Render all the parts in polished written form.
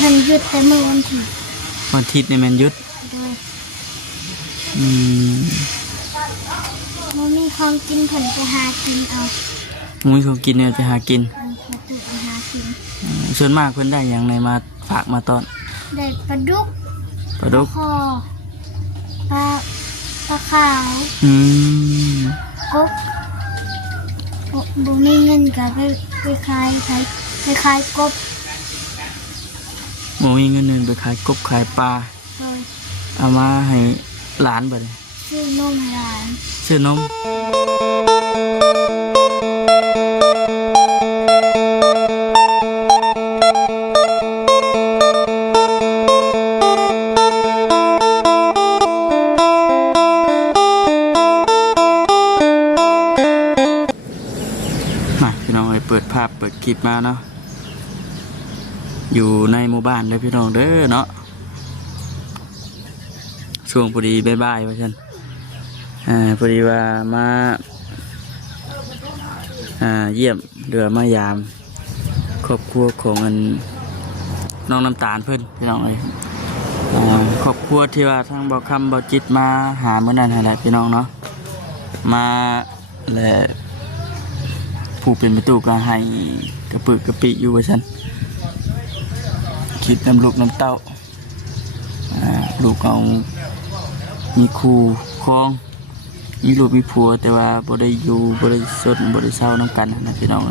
พันยุดแต่เมื่อวันที่วันอาทิตย์นี่มันหยุดโดยอืมมันมีของกินเพิ่นไปหากินเอามุ้ยเขากินเนี่ยไปหากินประตูไปหากินส่วนมากเพิ่นได้อย่างไรมาฝากมาตอนได้ปลาดุกคอปลาขาวกบบุมีเงินก็ไปขายกบบ่มีเงินเดือนไปขายกบขายปลาเอามาให้หลานบ่ได้ซื้อนมให้หลานซื้อนมมาพี่น้องเปิดภาพเปิดคลิปมาเนาะอยู่ในหมู่บ้านเลยพี่น้องเด้อเนาะช่วงพอดีบ่ายๆว่าฉันพอดีว่ามาเยี่ยมเรือมายามครอบครัวของน้องน้ำตาลเพื่อนพี่น้องเลยครอบครัวที่ว่าทั้งบ่คำบ่จิตมาหาเมื่อนั้นแหละพี่น้องเนาะมาแหละผู้เป็นประตูก็ให้กระปึกกระปิอยู่ว่าฉันคิดน้ำลูกน้ำเต้าลูกเอามีครูครองมีลูกมีผัวแต่ว่าบ่ได้อยู่บ่ได้สดบ่ได้เศร้าน้ำกันนะพี่น้อง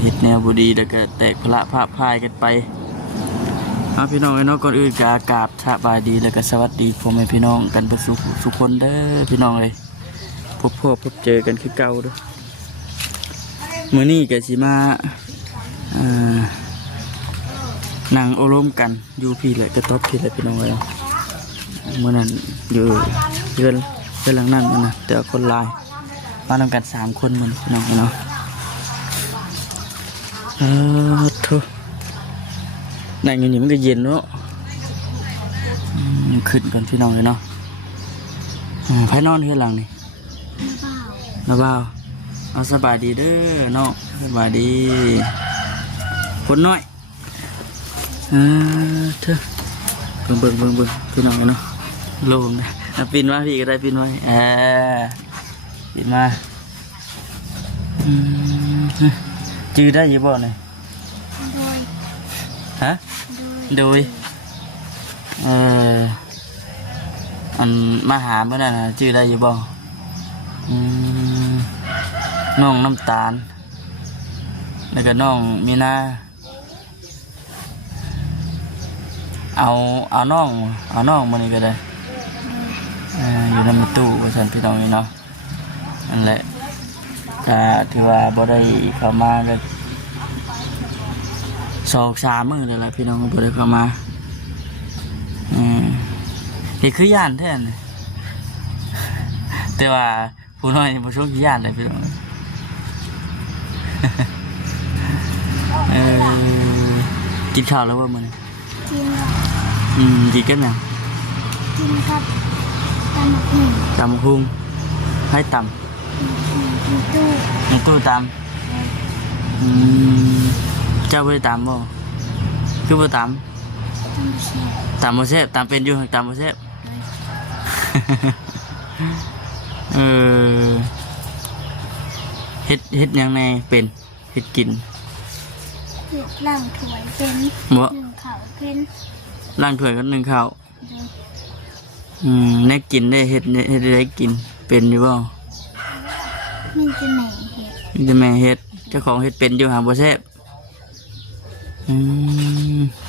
เฮ็ดแนวบ่ดีแล้วก็แตกพละภาพพายกันไปพี่น้องก่อนอื่นก็กราบสบายดีแล้วก็สวัสดีพ่อแม่พี่น้องกันทุกคนเด้อพี่น้องเลยพบเจอกันคือเก่าเด้อมื้อนี้ก็สิมานั่งโอรมกันอยู่พี่เลยกระทบพี่เลยพี่น้องเลยเมื่อนั้นอยู่เพื่อนหลังนั้นนะแต่คนลายมาทำกัน3 คนมันพี่น้องเนาะทุกนั่งอยู่นี่มันก็เย็นเนาะขึ้นกันพี่น้องเลยเนาะไพ่นอนเพื่อนหลังนี่น้าบ่าวเอาสบายดีเด้อเนาะสบายดีคนน้อยเธอเบิ่งพี่น้องเนาะโลมนะปีนมาพี่ก็ได้ปีนไว้ปีนมาจื้อได้ยี่บ่เนี่ยฮะโดยอันมาหาเมื่อนั้นจื้อได้ยี่บ่น้องน้ำตาลแล้วก็น้องมีนาเอาน้องมานี่ก็ได้อยู่ในตู้บริษัทพี่น้องนี่เนาะนั่นแหละถือว่าบ่ได้เข้ามาก็2-3 มื้อเลยแหละพี่น้องบ่ได้เข้ามานี่คือย่านแท้นี่แต่ว่าผู้น้อยบ่ชอบย่านเลยพี่น้องกินข้าวแล้วว่ามื้อนี้กินกินกันยังกินครับตำหุ่งให้ตำตู้ตำเจ้าไปตำบ่คือไปตำบ่แซ่บตำเป็นอยู่ตำบ่แซ่บเฮ็ดยังไงเป็นเฮ็ดกินล้างถ้วยเป็นนึ่งข้าวเป็นล้างถ้วยกับนึ่งข้าวแน่กินได้เฮ็ดได้กินเป็นอยู่บ่มีแต่แม่เฮ็ดเจ้าของเฮ็ดเป็นอยู่หาบ่แซ่บ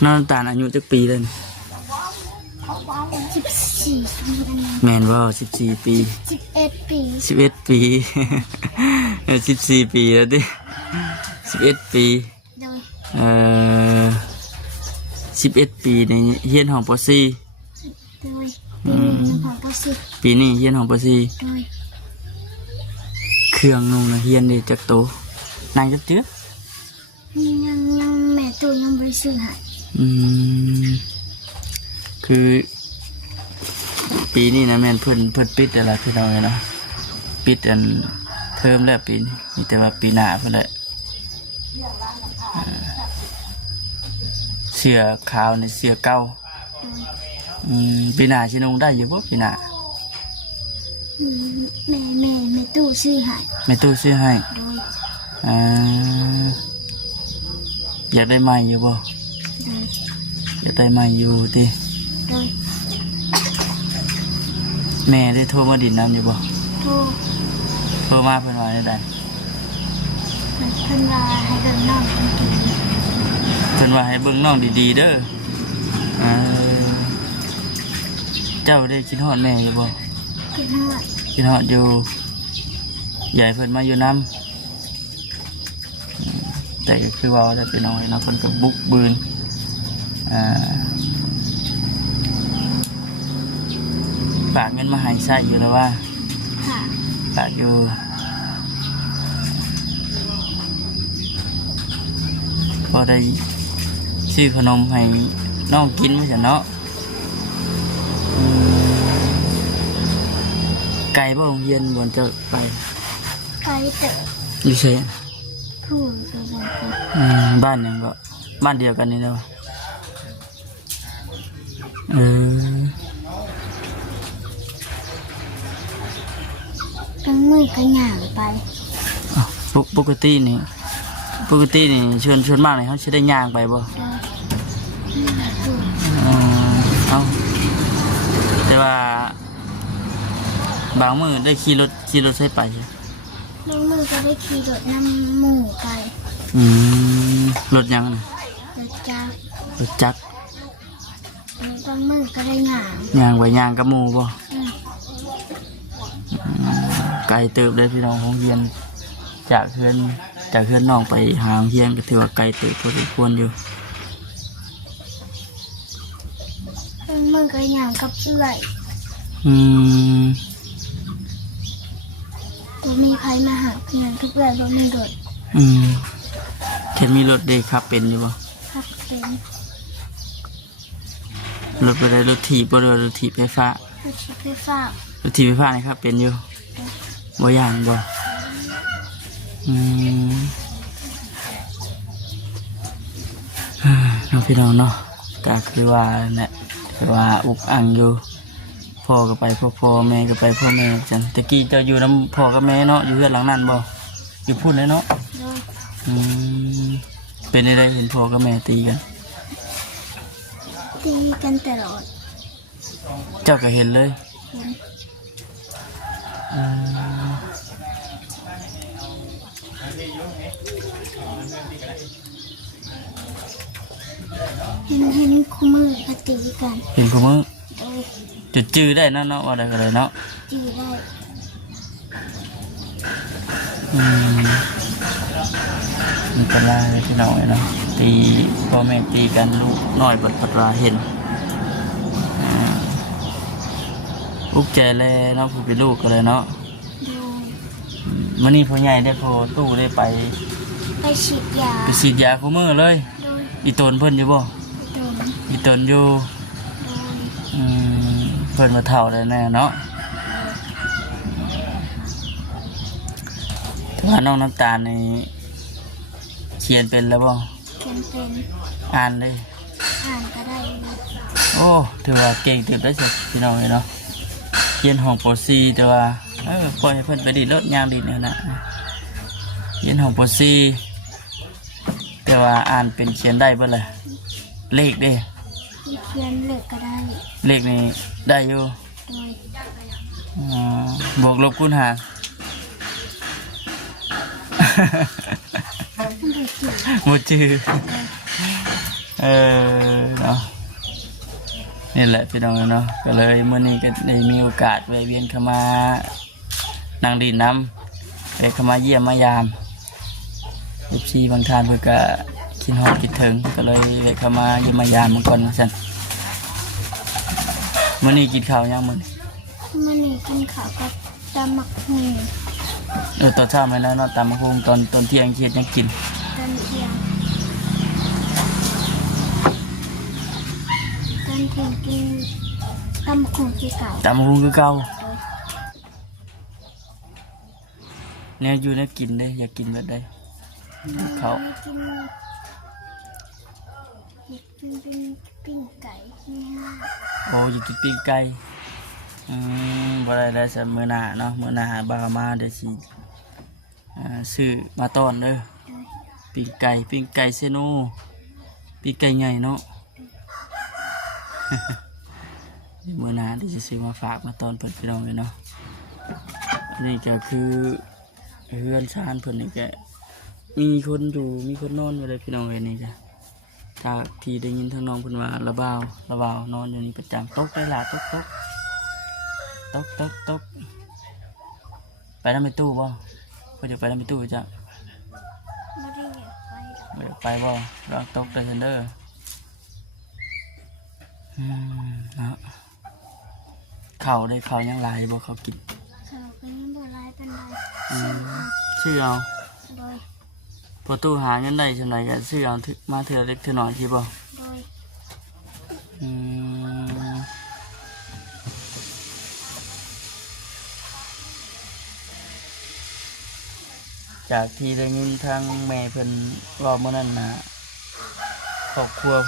น้องตาลอายุจักปีแล้ว14แม่นบ่14 ปี11 ปี11 ปี14 ปีแล้วดิ11 ปี11 ปีในเฮียนของป.4ปีนี้เฮียนของป.4เครื่องนุ่งนะเฮียนได้จักโตนางจักเจื้อยังแม่ตัวยังบ่ซื้อให้คือปีนี้นะแม่นเพิ่นปิดอะไรพี่น้องเนาะปิดอันเทอมแล้วปีนี้มีแต่ว่าปีหน้าเพิ่นแหละ เสื้อขาวในเสื้อเก่า โดย ปีหน้าสินุ่งได้อยู่บ่ปีหน้า แม่ตู้ซื้อให้ แม่ตู้ซื้อให้ โดย อ่าอยากได้ใหม่อยู่บ่ โดย อยากได้ใหม่อยู่ติ โดย แม่ได้โทรมาดินน้ำอยู่บ่ โทร โทรมาเพิ่นว่าได้ใด เพิ่นว่าให้เดินน้องคนกิน เพิ่นว่าให้เบิ่งน้องดีๆเด้ออ่าเจ้าได้คิดฮอดแม่อยู่บ่ กินฮอด คิดฮอดอยู่ใหญ่เพิ่นมาอยู่น้ำแต่ก็คือว่าได้ไปน้อยเนาะเพิ่นก็บุกบืนฝากเงินมาให้ใช้อยู่แล้วว่า ค่ะ ฝากอยู่พอได้ซื้อขนมให้น้องกินไม่ใช่เนาะไก่บ่โรงเรียนบนจะไป ไกลเต๋อ อยู่เช่ พูดกับบอกกัน บ้านหยังก็บ้านเดียวกันนี่เนาะทั้งมือก็หย่างไป ปกตินี่ชวนมากเลยเขาจะได้ย่างไปบ่ โดยพูด เอาแต่ว่าบางมื้อได้ขี่รถใช้ไปใช่ ทั้งมือก็ได้ขี่รถนำหมู่ไป รถยังน่ะ รถจ้าร ถจักร บางมือก็ได้หย่าง ย่างไปย่างกับหมู่บ่ อืม ไกลเติบได้พี่น้องโรงเรียนจากเพื่อนน้องไปหาโรงเรียนก็ถือว่าไกลเติบพอสมควรอยู่ ทั้งมือก็หย่างกับเอื้อย บ่มีใครมาหาเพื่อนทุกเอื้อยบ่มีรถ เห็นมีรถเด็กขับเป็นอยู่บ่ ครับเป็น รถไปได้รถถีบบ่หรือว่ารถถีบไฟฟ้าร ถไฟฟ้าร ถถีบไฟฟ้านี่ครับเป็นอยู่บ่ย่างบ่น้องพี่น้องเนาะก็คือว่าเนี่ยคือว่าอุกอังอยู่พ่อก็ไปพ่อแม่ก็ไปพ่อแม่จันตะกี้เจ้าอยู่น้ำพ่อกับแม่เนาะอยู่เรือนหลังนั้นบ่อยู่พูดเลยเนาะ โดย เป็นได้เห็นพ่อกับแม่ตีกัน ตีกันตลอด เจ้าก็เห็นเลย เห็นคู่มือก็ตีกัน เห็นกูมึง โดย จุดจื้อได้เนาะว่าได้ก็ได้เนาะ ตีได้ มันเป็นไรพี่น้องเนาะตีพ่อแม่ตีกันลูกน้อยปัดว่าเห็นลูกแจแลเนาะผู้เป็นลูกก็เลยเนาะ โดย มันนี่พ่อใหญ่ได้พ่อตู้ได้ไป ไปฉีดยา ไปฉีดยาคู่มือเลย โดย อีตนเพิ่นอยู่บ่ โดย อีตนอยู่ โดย เพิ่นมาเท่าได้แน่เนาะถ้าน้องน้ำตาลนี่เขียนเป็นแล้วบ่ เป็น อ่านเลย อ่านก็ได้นะ โอ้ถือว่าเก่งเต็มได้สิพี่น้องเลยเนาะเรียนห้องป .4 แต่ว่าปล่อยให้เพิ่นไปดีรถยางดีเนี่ยนะเรียนห้องป .4 แต่ว่าอ่านเป็นเขียนได้เบ่เลยเลขเด้ เขียนเลขก็ได้ เลขนี่ได้อยู่ โดย บวกลบคูณหาร โดยจิ๋ว หมดชื่อเนาะนี่แหละพี่น้องเนาะก็เลยเมื่อนี้ก็ได้มีโอกาสไปเวียนเข้ามานั่งดินน้ำไปเข้ามาเยี่ยมมายามบางทานเพื่อก็คิดฮอดคิดถึงก็เลยไปเข้ามาเยี่ยมมายามเมื่อก่อนฉันเมื่อนี้กินข้าวยังมึง มันนี่กินข้าวกับตำหมักหู ตอนเช้ามาแล้วเนาะตามมาคุงตอนเที่ยงเคียดยังกิน ตอนเที่ยงกินตำหมักหูที่เก่า ตามมาคุงคือเก่าเนี่ยอยู่เนี่ยกินได้อยากกินแบบใดเขา กิน อยากกินเป็นปิ้งไก่ในห้าง โอ้อยากกินปิ้งไก่บ่ได้แล้วสัมื้อหน้าเนาะมื้อหน้าบ่าวมาเดี๋ยวสิซื้อมาต้อนเด้อ โดย ปิ้งไก่เซโนปิ้งไก่ใหญ่เนาะ มื้อหน้าที่จะซื้อมาฝากมาต้อนเพิ่นพี่น้องเลยเนาะอันนี้ก็คือเฮือนชานเพิ่นนี่ก็มีคนอยู่มีคนนอนอยู่เลยพี่น้องเลยนี่จ้ะถ้าที่ได้ยินทางน้องเพิ่นว่าระบ่าวนอนอยู่นี่ประจำตกได้ล่ะตกไปนำไปตู้บ่เพิ่นจะไปนำไปตู้จ้ะ ไม่ได้อยากไปหรอก บ่ได้ไปบ่เราตกได้ซั่นเด้อเนาะข้าวยังหลายบ่เขากิน เขาก็ยังบ่ร้ายปานใด ชื่อเอา โดย พอตู้หาเงินได้จังไดก็ชื่อเอามาเทื่อเล็กเทื่อน้อยที่บ่ โดย อืมจากที่ได้ยินทางแม่เพิ่นเว้าเมื่อนั้นน่ะครอบครัวเ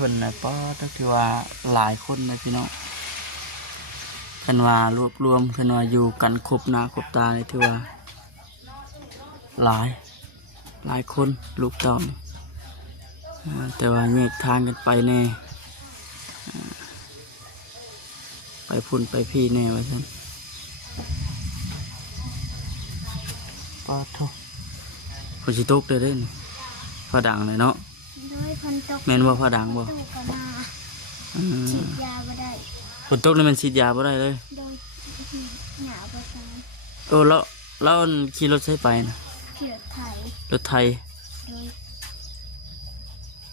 พิ่นน่ะป้อก็คือว่าหลายคนนะพี่น้องคันว่ารวบรวมคันว่าอยู่กันครบหน้าครบตานี่ถือว่าหลายคนลูกเต้านี่แต่ว่าแยกทางกันไปแน่ไปพุ่นไปพี่แน่ว่าซั่นป้าโทฝนสิตกเด้อเด้นี่ฟ้าดังเลยเนาะ โดยพันตก แม่นว่าฟ้าดังบ่ ตู้ก็มา อืม ฉีดยาบ่ได้ ฝนตกนี่มันฉีดยาบ่ได้เลย โดยหนาวประสาน โอ้แล้วขี่รถใช้ไปนะ เขียดไถ รถไทย โดย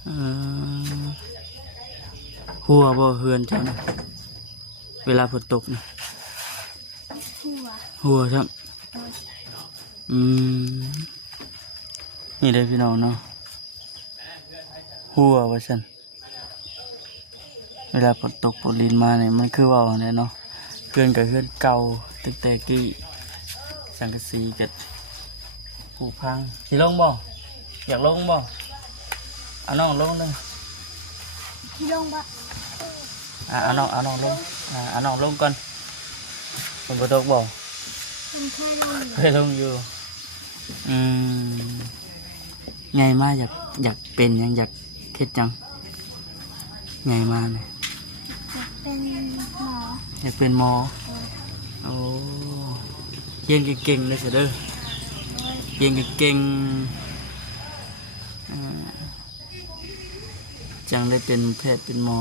เอ่อหัวบ่เฮือนเจ้านะเวลาฝนตกนะ หัว ครับ โดย นี่เลยพี่น้องเนาะหัวว่าซั่นเวลาฝนตกฝนลินมาเนี่ยมันคือว่าเนี่ยเนาะเพื่อนกับเพื่อนเก่าตั้งแต่กี้สังกะสีกับผุพังสิลงบ่อยากลงบ่เอาน้องลงเลย ที่ลงบะ เอาน้องลงเอาน้องลงก่อนฝนตกบ่ เป็นแค่ลง เคยลงอยู่ไงมาอยากเป็นยังอยากเฮ็ดจังไงมาเนี่ย จะเป็นหมอ อยากเป็นหมอ โดย โอ้เรียนเก่งๆเลยเสียเด้อ โดย เรียนเก่งจังได้เป็นแพทย์เป็นหมอ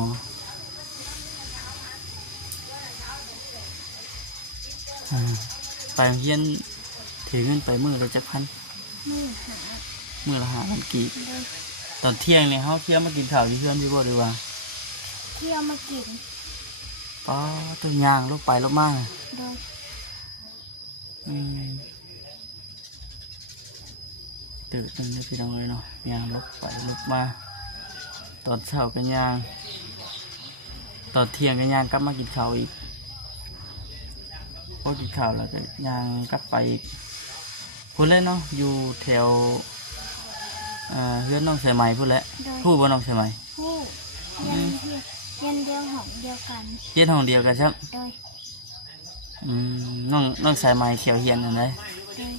ไปโรงเรียนถือเงินไปมื้อละจักพัน มือหา มื้อละ5,000กีบ โดย ตอนเที่ยงเนี่ยเฮาเที่ยงมากินข้าวที่เพื่อนพี่บ่ดีว่า เที่ยวมากิน ป้าตัวยางลบไปลบมาน่ะ โดย ตื่นนึงพี่น้องเลยเนาะยางลบไปลบมาตอนเช้าก็ยางตอนเที่ยงก็ยางกลับมากินข้าวอีกพอกินข้าวแล้วก็ยางกลับไปอีกพูดเลยเนาะอยู่แถวเพื่อนน้องสายไหมพูดแล้ว โดย พูดว่าน้องสายไหม ผู้ยันเที่ยวยันเดียวหองเดียวกัน เฮียนห้องเดียวกันใช่ไหม โดย น้องสายไหมเขียวเฮียนนั่นเลย โดย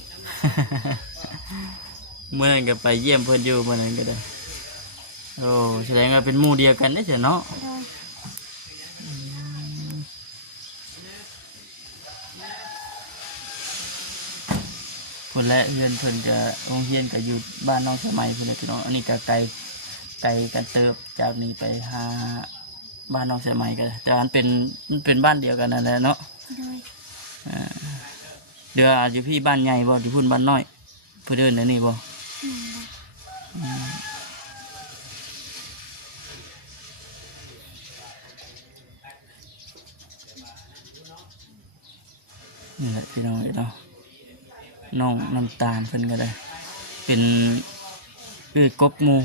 เมื่อนั้นก็ไปเยี่ยมเพื่อนอยู่เมื่อนั้นก็ได้โอ้แสดงว่าเป็นหมู่เดียวกันได้เจ้ะเนาะ โดย คนและเฮือนเพิ่นก็โรงเรียนก็อยู่บ้านน้องสมัยเพิ่นเลยพี่น้องอันนี้ก็ไกลกันเติบจากนี้ไปหาบ้านน้องสมัยก็ได้แต่มันเป็นบ้านเดียวกันนั่นแหละเนาะ โดย เดี๋ยวอาจจะพี่บ้านใหญ่บ่ที่พุ่นบ้านน้อยเพื่อเดินเดี๋ยวนี้บ่ นี่แหละพี่น้องเอ้ยเนาะน้องน้ำตาลเพิ่นก็ได้เป็นกบหมู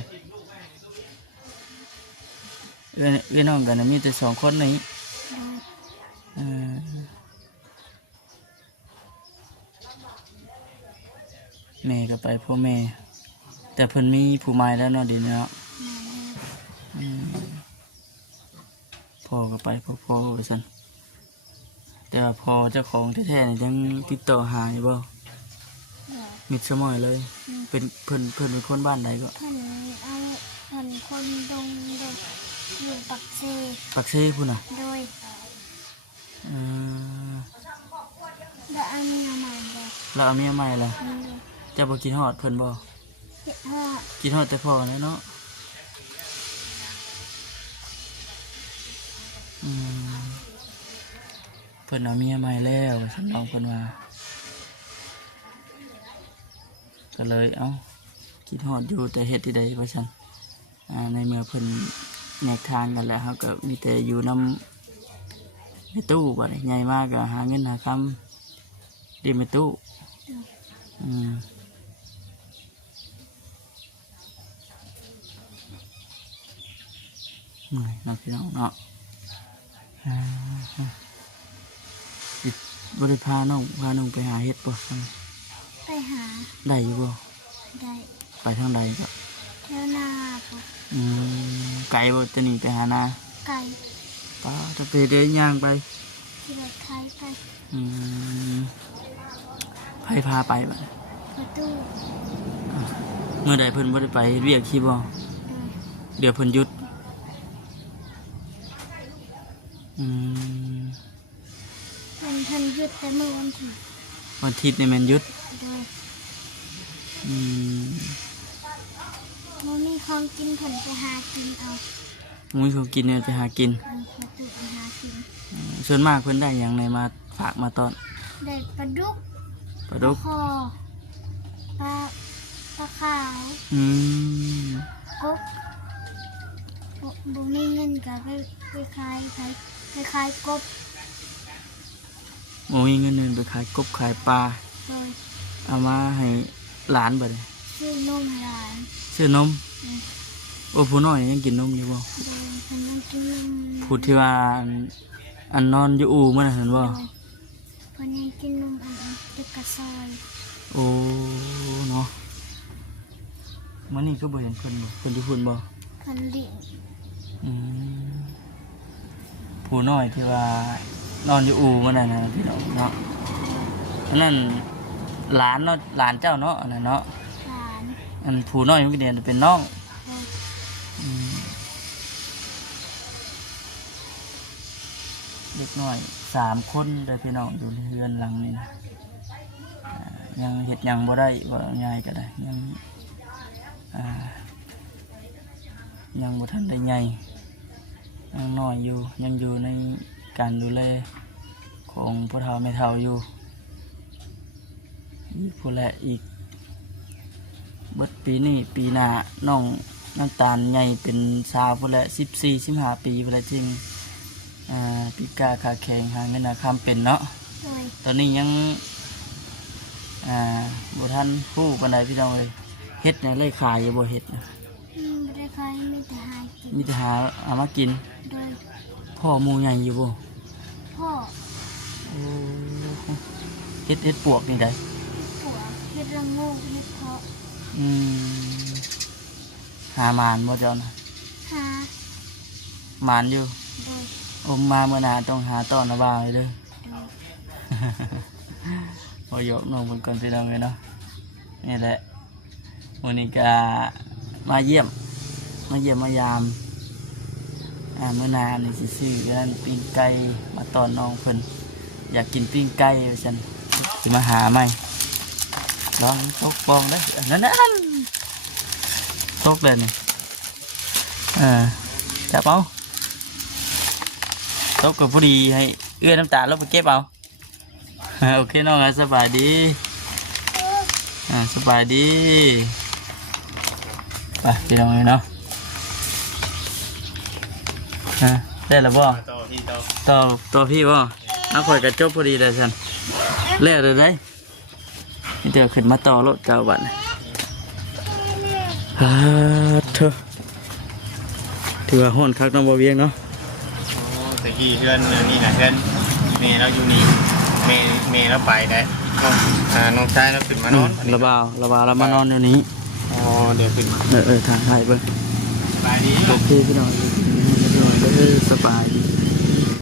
น้องกันนะมีแต่2 คนนี้แม่ก็ไปพ่อแม่แต่เพิ่นมีผู้ใหม่แล้วเนาะเดียวนี้เนาะ พ่อก็ไปพ่อไปซั่นแต่ว่าพ่อเจ้าของแท้ๆนี่ยังติดต่อหาอยู่บ่ เดี๋ยว มิดสมอยเลยเป็นเพิ่นเป็นคนบ้านใดก็ เพิ่นเอาเพิ่นคนดงโดยอยู่ปักเซ ปักเซพุ่นน่ะ โดย อืม ได้อันนี้มาแบบ เราเอาเมียใหม่ล่ะ นี้เลย เจะบ่กินฮอดเพิ่นบ่ เห็ดห่อ กินฮอดแต่พ่อเนาะอืมเพิ่นเอาเมียใหม่แล้วฉันน้องเพิ่นว่าก็เลยเอ้ากินฮอดอยู่แต่เฮ็ดที่ใดว่าซั่นในเมื่อเพิ่นแยกทางกันแล้วเฮาก็มีแต่อยู่นำในตู้บัดนี้ใหญ่มากก็หาเงินหาคำดีในตู้อืมน้องพี่น้องเนาะบริพาน้องไปหาเห็ดบ่ซั่น ไปหา ได้อยู่บ่ ได้ ไปทางใดก็ เที่ยวนาปุ๊บ ไกลบ่จะหนีไปหานา ไก่ ป้าจะไปเดินย่างไป ที่รถไทยไป ไผพาไปบ่ ประตู เมื่อใดเพิ่นบ่ได้ไปเฮ็ดเวียกที่บ่ โดย เดี๋ยวเพิ่นหยุดอืม เพิ่นหยุดแต่เมื่อวันที่ วันอาทิตย์นี่แม่นหยุด โดย อืม มันมีของกินเพิ่นไปหากินเอา มื้อเขากินเนี่ยไปหากิน ประตูไปหากิน ส่วนมากเพิ่นได้หยังในมาฝากมาต้อน ได้ปลาดุก ปลาดุก คอปลาขาว อืม กบบ่มีเงินก็ไปขายกบ บ่มีเงินเดือนไปขายกบขายปลา โดย เอามาให้หลานบ่ได้ ซื้อนมหลาน ซื้อนมโอ้ผู้น้อยยังกินนมอยู่บ่ โดยเพิ่นยังกินนม ผู้ที่ว่าอันนอนอยู่อู่มันน่ะเห็นบ่ โดยเพิ่นยังกินนมอันเด็กกระซอย โอ้เนาะมื้อนี้คือบ่เห็นเพิ่นบ่เพิ่นอยู่พุ่นบ่ เพิ่นเลี้ยง อืมผู้น้อยที่ว่านอนอยู่อู่มันน่ะนะพี่น้องเนาะอันนั้นหลานเนาะหลานเจ้าเนาะอันนั้นเนาะ หลาน อันผู้น้อยมันก็เรียนเป็นน้อง โดย เล็กน้อย3 คนเด้อพี่น้องอยู่ในเรือนหลังนี้นะยังเฮ็ดหยังบ่ได้ว่าง่ายก็ได้ยังบ่ทันได้ใหญ่ยังน้อยอยู่ยังอยู่ในการดูแลของพ่อเฒ่าแม่เฒ่าอยู่อีกผู้แลอีกเบิดปีนี้ปีหน้าน้องน้ำตาลใหญ่เป็นสาวผู้แล14-15 ปีผู้แลจริงปีกาขาแข็งหาเงินหาคำเป็นเนาะ โดย ตอนนี้ยังบ่ทันผู้ปานใดพี่น้องเลยเฮ็ดเนี่ยเลยขายอยู่บ่เฮ็ดนะ บ่ได้ขายมีแต่หากิน มีแต่หาเอามากิน โดย พ่อหมู่ใหญ่อยู่บ่ พ่อ โอ้เฮ็ดปวกนี่ได้ ผัวเฮ็ดละโงูเฮ็ดเพาะ อืมหามานบ่เจ้านะ หาม านอยู่ โดย อมมาเมื่อหนาต้องหาต้อนระบายเด้อ โดย พอยกน้องเพิ่นก่อนพี่น้องเลยเนาะนี่แหละมื้อนี้ก็มาเยี่ยมมายามมื้อหนานี่สิซื้อนั่นปิ้งไก่มาต้อนน้องเพิ่นอยากกินปิ้งไก่ว่าซั่นสิมาหาใหม่ลองตกปองเด้อนั่นตกเลยนี่จับเอาตกกับพอดีให้เอื้อน้ำตาลงไปเก็บเอา โอเคน้องสบายดีสบายดีไปพี่น้องเลยเนาะได้แล้วบ่ ต่อพี่ต่อ ต่อพี่บ่น้ำข่อยกระจบพอดีเลยสันแล้วเลยได้นี่เดี๋ยวขึ้นมาต่อรถเจ้าบัดนะเธอถือว่าห้อนคักน้องบ่เวียงเนาะ โอ้ตะกี้เพื่อนนี่นะเพื่อนเมย์เราอยู่นี่เมย์เราไปได้น้องชายเราขึ้นมานอน ระบาวแล้วมานอนเดี๋ยวนี้ อ๋อเดี๋ยวขึ้น ทางไทยเบิ่ง ไปดี โอเคพี่น้องสบายดี